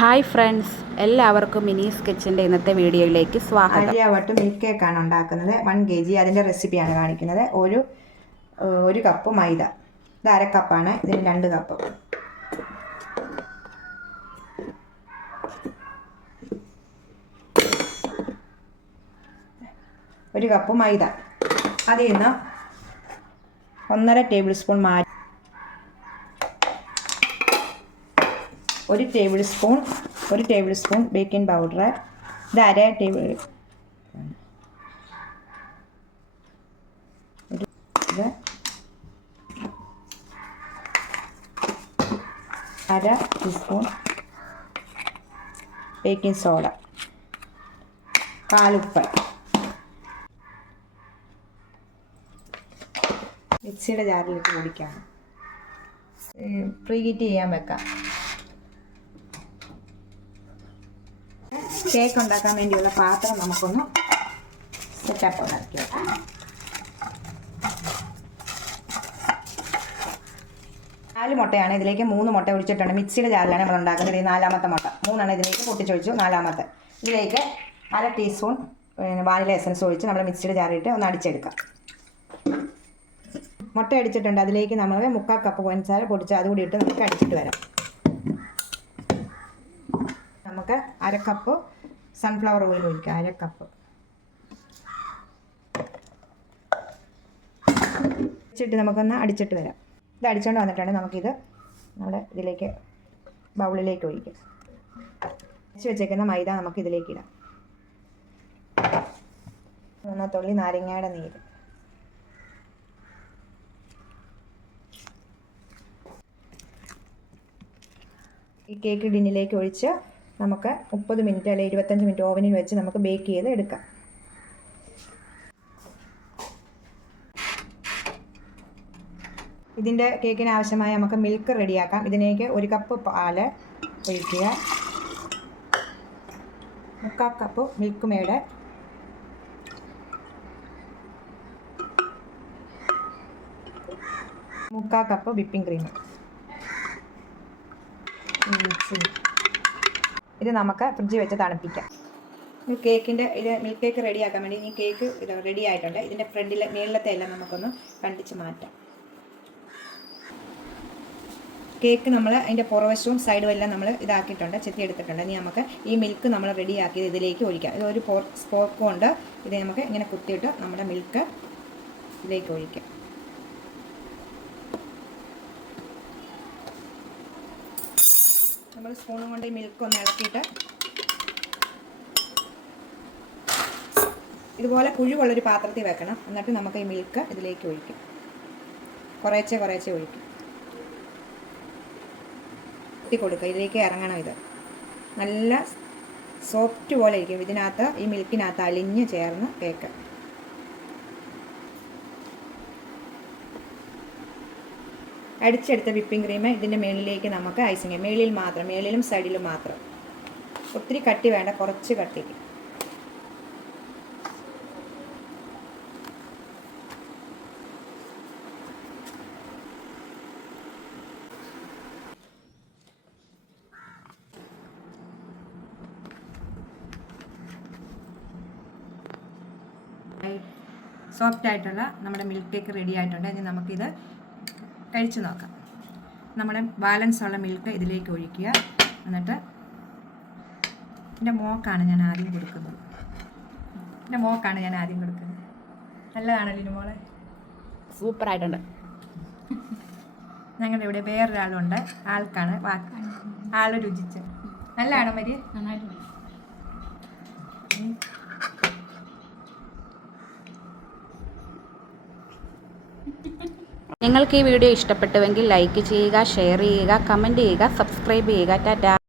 Hi friends എല്ലാവർക്കും മിനീസ് കിച്ചന്റെ ഇന്നത്തെ വീഡിയോയിലേക്ക് സ്വാഗതം. ആലിയ വട്ട് മിൽക്ക് കേക്കാണ് ഉണ്ടാക്കുന്നത്. വൺ കെ ജി അതിന്റെ റെസിപ്പിയാണ് കാണിക്കുന്നത്. ഒരു ഒരു കപ്പ് മൈദ. ഇത് അര കപ്പാണ് ഇതിന് രണ്ട് കപ്പ് ഒരു കപ്പ് മൈദ. അതിൽ നിന്ന് ഒന്നര ടേബിൾ സ്പൂൺ മാ ഒരു ടേബിൾ സ്പൂൺ ഒരു ടേബിൾ സ്പൂൺ ബേക്കിംഗ് പൗഡർ ഇത് അര ടേബിൾ അര ടീസ്പൂൺ ബേക്കിംഗ് സോഡ കാലുപ്പ് മിക്സിയുടെ ജാറിലിട്ട് പൊടിക്കാം. പ്രീ ഹീറ്റ് ചെയ്യാൻ വെക്കാം. കേക്ക് ഉണ്ടാക്കാൻ വേണ്ടിയുള്ള പാത്രം നമുക്കൊന്ന് സെറ്റപ്പ് ഉണ്ടാക്കി വെക്കാം. നാല് മുട്ടയാണ് ഇതിലേക്ക് മൂന്ന് മുട്ട ഒഴിച്ചിട്ടുണ്ട്. മിക്സിയുടെ ജാറിലാണ് നമ്മൾ ഉണ്ടാക്കുന്നത്. ഈ നാലാമത്തെ മുട്ട. മൂന്നാണ് ഇതിലേക്ക് പൊട്ടിച്ചൊഴിച്ചു. നാലാമത്തെ. ഇതിലേക്ക് അര ടീസ്പൂൺ പിന്നെ വാനില എസൻസ് ഒഴിച്ച് നമ്മൾ മിക്സിയുടെ ജാറിലിട്ട് ഒന്ന് അടിച്ചെടുക്കാം. മുട്ട അടിച്ചിട്ടുണ്ട്. അതിലേക്ക് നമ്മൾ മുക്കാൽ കപ്പ് പഞ്ചസാര പൊടിച്ച് അതുകൂടി ഇട്ട് നമുക്ക് അടിച്ചിട്ട് വരാം. നമുക്ക് അര കപ്പ് സൺഫ്ലവർ ഓയിൽ ഒഴിക്കുക അര കപ്പ് അടിച്ചിട്ട് നമുക്കൊന്ന് അടിച്ചിട്ട് വരാം. ഇത് അടിച്ചുകൊണ്ട് വന്നിട്ടുണ്ട് നമുക്കിത് നമ്മുടെ ഇതിലേക്ക് ബൗളിലേക്ക് ഒഴിക്കാം അടിച്ച് വെച്ചേക്കുന്ന മൈദ നമുക്ക് ഇതിലേക്ക് ഇടാം. മൂന്നോ തുള്ളി നാരങ്ങയുടെ നീര്. ഈ കേക്ക് ഡിന്നിലേക്ക് ഒഴിച്ച് നമുക്ക് മുപ്പത് മിനിറ്റ് അല്ലെങ്കിൽ ഇരുപത്തഞ്ച് മിനിറ്റ് ഓവനിൽ വെച്ച് നമുക്ക് ബേക്ക് ചെയ്ത് എടുക്കാം. ഇതിന്റെ കേക്കിന് ആവശ്യമായ നമുക്ക് മിൽക്ക് റെഡിയാക്കാം. ഇതിലേക്ക് ഒരു കപ്പ് പാൽ ഒഴിക്കുക. മുക്കാൽ കപ്പ് മിൽക്ക് മേട്. മുക്കാൽ കപ്പ് വിപ്പിംഗ് ക്രീം. ഇത് നമുക്ക് ഫ്രിഡ്ജിൽ വെച്ച് തണുപ്പിക്കാം. ഈ കേക്കിന്റെ ഇത് മിൽക്ക് കേക്ക് റെഡിയാക്കാൻ വേണ്ടി ഈ കേക്ക് ഇത് റെഡി ആയിട്ടുണ്ട്. ഇതിന്റെ ഫ്രണ്ടിലെ മേളിലത്തെ എല്ലാം നമുക്കൊന്ന് കണ്ടിച്ച് മാറ്റാം. കേക്ക് നമ്മൾ അതിന്റെ പുറവശവും സൈഡും എല്ലാം നമ്മൾ ഇതാക്കിയിട്ടുണ്ട് ചെത്തി എടുത്തിട്ടുണ്ട്. ഇനി നമുക്ക് ഈ മിൽക്ക് നമ്മൾ റെഡിയാക്കിയത് ഇതിലേക്ക് ഒഴിക്കാം. ഇത് ഒരു സ്പോർക്ക് കൊണ്ട് ഇത് നമുക്ക് ഇങ്ങനെ കുത്തിയിട്ട് നമ്മുടെ മിൽക്ക് ഇതിലേക്ക് ഒഴിക്കാം. നമ്മൾ സ്പൂണും കൊണ്ട് മിൽക്ക് ഒന്ന് ഇളക്കിയിട്ട് ഇതുപോലെ കുഴിവുള്ളൊരു പാത്രത്തിൽ വെക്കണം. എന്നിട്ട് നമുക്ക് ഈ മിൽക്ക് ഇതിലേക്ക് ഒഴിക്കും. കുറേച്ചെ കുറേച്ചെ ഒഴിക്കും. കുത്തി കൊടുക്കുക. ഇതിലേക്ക് ഇറങ്ങണം ഇത്. നല്ല സോഫ്റ്റ് പോലെ ഇരിക്കും. ഇതിനകത്ത് ഈ മിൽക്കിനകത്ത് അലിഞ്ഞ് ചേർന്ന് കേക്ക് അടിച്ചെടുത്ത വിപ്പിംഗ് ക്രീം ഇതിന്റെ മേളിലേക്ക് നമുക്ക് ഐസിങ് മേളിൽ മാത്രം മേളിലും സൈഡിലും മാത്രം. ഒത്തിരി കട്ടി വേണ്ട കുറച്ച് കട്ടിക്ക്. സോഫ്റ്റ് ആയിട്ടുള്ള നമ്മുടെ മിൽക്ക് കേക്ക് റെഡി ആയിട്ടുണ്ട്. ഇനി നമുക്കിത് കഴിച്ചു നോക്കാം. നമ്മുടെ ബാലൻസ് ഉള്ള മിൽക്ക് ഇതിലേക്ക് ഒഴിക്കുക. എന്നിട്ട് എന്റെ മോക്കാണ് ഞാൻ ആദ്യം കൊടുക്കുന്നത്. എന്റെ മോക്കാണ് ഞാൻ ആദ്യം കൊടുക്കുന്നത്. നല്ലതാണല്ലോ ഇനി മോളെ? സൂപ്പറായിട്ടുണ്ട്. ഞങ്ങളുടെ ഇവിടെ വേറൊരാളുണ്ട്. ആൾക്കാണ്. ആൾ ആൾ രുചിച്ച്. നല്ലതാണോ മരി നിങ്ങൾക്ക് ഈ വീഡിയോ ഇഷ്ടപ്പെട്ടുവെങ്കിൽ ലൈക്ക് ചെയ്യുക ഷെയർ ചെയ്യുക കമന്റ് ചെയ്യുക സബ്സ്ക്രൈബ് ചെയ്യുക. ടാറ്റാ.